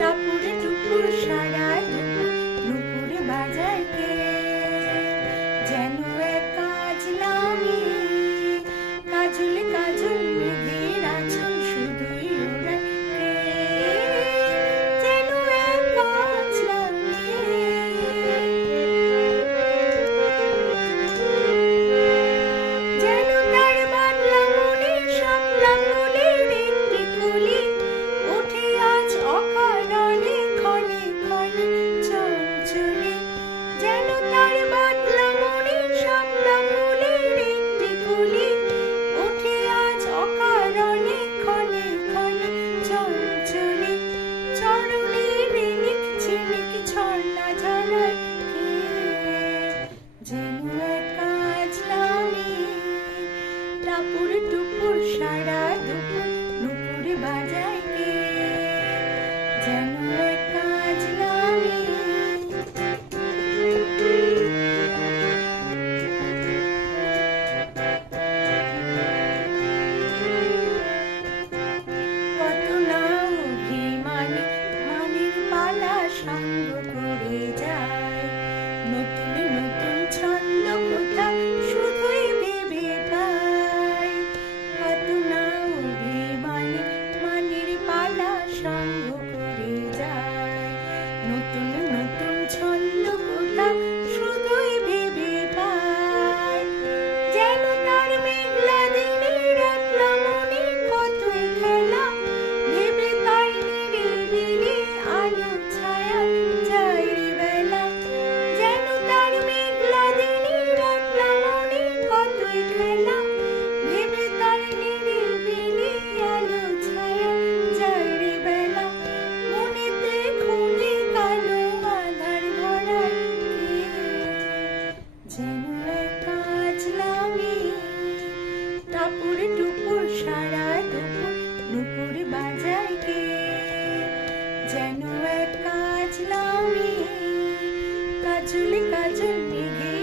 টাপুরে টুপুর সারা দুপুর নুপুরে বাজায় কে, যেন এক কাজলামি কাজলে কাজল মেঘের আঁচল শুধুই ওড়ায় কে, যেন এক কাজলামি যেন তার বাংলা মনে শাপলা ফুলের একটি কলি ওঠে আজ অকারণে ক্ষণে ক্ষণে চঞ্চলে, যেন তার বাংলা মনে শাপলা ফুলের একটি কলি ওঠে আজ অকারণে ক্ষণে ক্ষণে চঞ্চলে, চরণে রেলিক ঝিলিক ঝর্ণা ঝরায় কে, যেন এক কাজলামি টাপুর টুপুর সারা দুপুর নুপুরে বাজায় কে, যেন এক কাজলামি। কত না অভিমানী মানের পালা সাঙ্গ করে যায়, নতুন নতুন ছন্দ কোথা শুধুই ভেবে পাই, কত না অভিমানী মানের পালা সাঙ্গ করে যায়, নতুন নতুন ছন্দ কোথা শুধুই ভেবে পাই, যেন তার মেঘলা দিনের একলা মনে কতই খেলা ভেবে তার নিরিবিলি আলো ছায়া যায় রে বেলা, যেন তার মেঘলা দিনের একলা মনে কতই খেলা ভেবে তার নিরিবিলি আলো ছায়া যায় রে বেলা, মনেতে খুনে কালো আধার ভরায় কে, যেন এক কাজলামি টাপুর টুপুর সারা দুপুর নুপুরে বাজায় কে, যেন এক কাজলামি কাজলে কাজল মেঘে